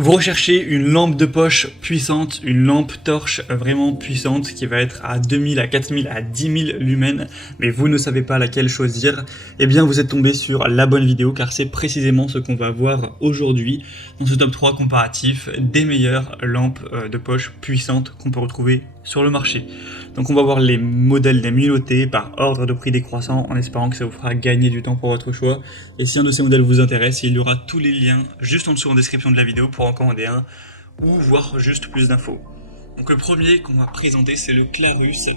Vous recherchez une lampe de poche puissante, une lampe torche vraiment puissante qui va être à 2000, à 4000, à 10 000 lumens, mais vous ne savez pas laquelle choisir, eh bien vous êtes tombé sur la bonne vidéo car c'est précisément ce qu'on va voir aujourd'hui dans ce top 3 comparatif des meilleures lampes de poche puissantes qu'on peut retrouver sur le marché. Donc on va voir les modèles les mieux notés par ordre de prix décroissant en espérant que ça vous fera gagner du temps pour votre choix. Et si un de ces modèles vous intéresse, il y aura tous les liens juste en dessous en description de la vidéo pour en commander un ou voir juste plus d'infos. Donc le premier qu'on va présenter, c'est le Clarus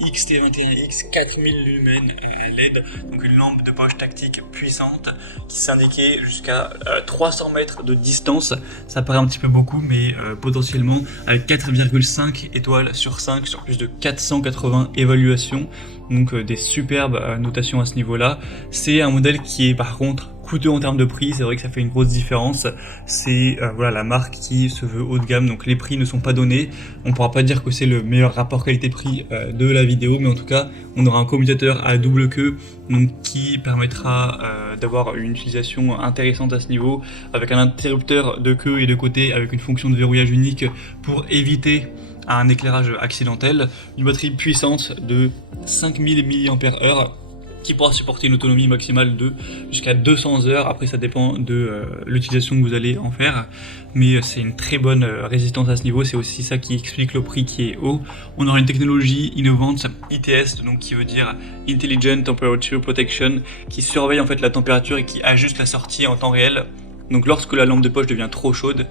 XT21X 4000 lumens LED, donc une lampe de poche tactique puissante qui s'indiquait jusqu'à 300 mètres de distance. Ça paraît un petit peu beaucoup, mais potentiellement avec 4,5 étoiles sur 5 sur plus de 480 évaluations, donc des superbes notations à ce niveau-là. C'est un modèle qui est par contre coûteux en termes de prix, c'est vrai que ça fait une grosse différence. C'est voilà, la marque qui se veut haut de gamme, donc les prix ne sont pas donnés. On pourra pas dire que c'est le meilleur rapport qualité-prix de la vidéo, mais en tout cas on aura un commutateur à double queue, donc qui permettra d'avoir une utilisation intéressante à ce niveau, avec un interrupteur de queue et de côté avec une fonction de verrouillage unique pour éviter un éclairage accidentel, une batterie puissante de 5000 mAh qui pourra supporter une autonomie maximale de jusqu'à 200 heures. Après ça dépend de l'utilisation que vous allez en faire, mais c'est une très bonne résistance à ce niveau. C'est aussi ça qui explique le prix qui est haut. On aura une technologie innovante ITS, donc qui veut dire Intelligent Temperature Protection, qui surveille en fait la température et qui ajuste la sortie en temps réel. Donc lorsque la lampe de poche devient trop chaude,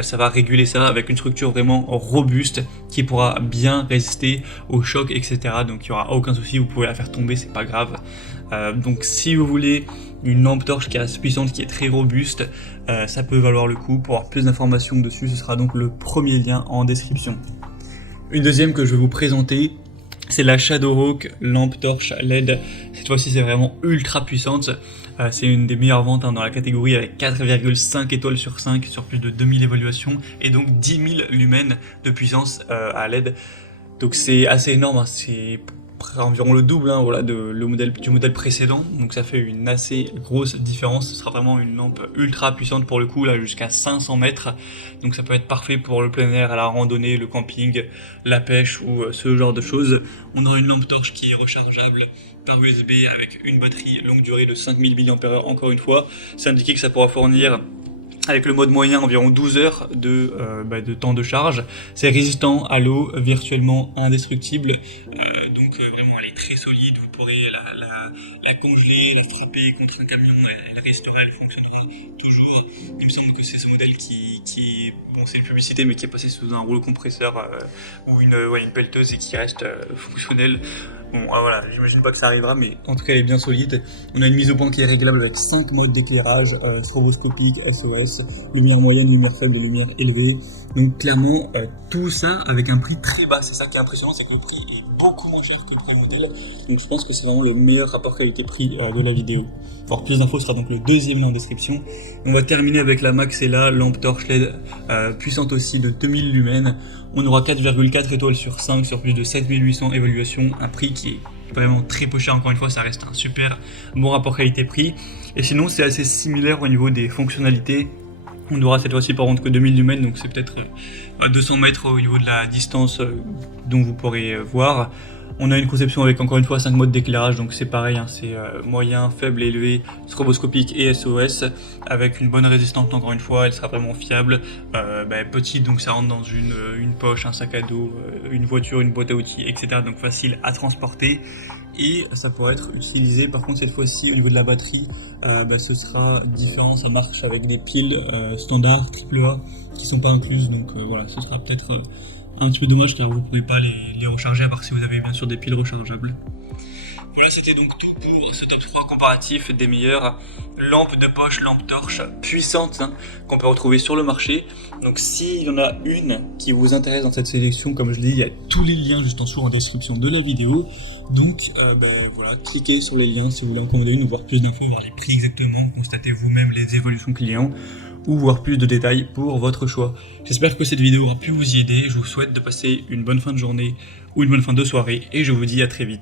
ça va réguler ça avec une structure vraiment robuste qui pourra bien résister aux chocs, etc. Donc il n'y aura aucun souci, vous pouvez la faire tomber, c'est pas grave. Donc si vous voulez une lampe torche qui est assez puissante, qui est très robuste, ça peut valoir le coup. Pour avoir plus d'informations dessus, ce sera donc le premier lien en description. Une deuxième que je vais vous présenter, c'est la Shadowhawk lampe torche LED. Cette fois-ci, c'est vraiment ultra puissante. C'est une des meilleures ventes dans la catégorie avec 4,5 étoiles sur 5 sur plus de 2000 évaluations et donc 10 000 lumens de puissance à LED. Donc c'est assez énorme, c'est environ le double voilà, du modèle précédent, donc ça fait une assez grosse différence. Ce sera vraiment une lampe ultra puissante pour le coup, là jusqu'à 500 mètres, donc ça peut être parfait pour le plein air, à la randonnée, le camping, la pêche ou ce genre de choses. On aura une lampe torche qui est rechargeable par USB avec une batterie longue durée de 5000 mAh encore une fois. C'est indiqué que ça pourra fournir avec le mode moyen environ 12 heures de temps de charge. C'est résistant à l'eau, virtuellement indestructible, donc vraiment elle est très solide. Vous pourrez la congeler, la frapper contre un camion, elle restera, elle fonctionnera toujours. Il me semble que c'est ce modèle qui bon, c'est une publicité, mais qui est passé sous un rouleau compresseur ou une pelleteuse et qui reste fonctionnel. Bon, voilà, j'imagine pas que ça arrivera, mais en tout cas, elle est bien solide. On a une mise au point qui est réglable avec 5 modes d'éclairage, stroboscopique, SOS, lumière moyenne, lumière faible et lumière élevée. Donc clairement, tout ça avec un prix très bas. C'est ça qui est impressionnant, c'est que le prix est beaucoup moins cher que le prix modèle. Donc je pense que c'est vraiment le meilleur rapport qualité-prix de la vidéo. Pour plus d'infos, sera donc le deuxième lien en description. On va terminer avec la Maxella lampe torche LED puissante aussi de 2000 lumens. On aura 4,4 étoiles sur 5 sur plus de 7800 évaluations, un prix qui est vraiment très peu cher. Encore une fois, ça reste un super bon rapport qualité-prix. Et sinon, c'est assez similaire au niveau des fonctionnalités. On aura cette fois-ci par contre que 2000 lumens, donc c'est peut-être à 200 mètres au niveau de la distance dont vous pourrez voir. On a une conception avec encore une fois 5 modes d'éclairage, donc c'est pareil, c'est moyen, faible, élevé, stroboscopique et SOS, avec une bonne résistance encore une fois, elle sera vraiment fiable, petite, donc ça rentre dans une poche, un sac à dos, une voiture, une boîte à outils, etc. Donc facile à transporter. Et ça pourrait être utilisé par contre cette fois-ci au niveau de la batterie, ce sera différent, ça marche avec des piles standard AAA qui sont pas incluses, donc voilà, ce sera peut-être un petit peu dommage car vous ne pouvez pas les recharger à part si vous avez bien sûr des piles rechargeables. Voilà, c'était donc tout pour ce top 3 comparatif des meilleures lampes de poche, lampes torches puissantes qu'on peut retrouver sur le marché. Donc s'il y en a une qui vous intéresse dans cette sélection, comme je l'ai dit, il y a tous les liens juste en dessous en description de la vidéo. Donc voilà, cliquez sur les liens si vous voulez en commander une, voir plus d'infos, voir les prix exactement, constatez vous-même les évolutions clients, ou voir plus de détails pour votre choix. J'espère que cette vidéo aura pu vous y aider. Je vous souhaite de passer une bonne fin de journée ou une bonne fin de soirée et je vous dis à très vite.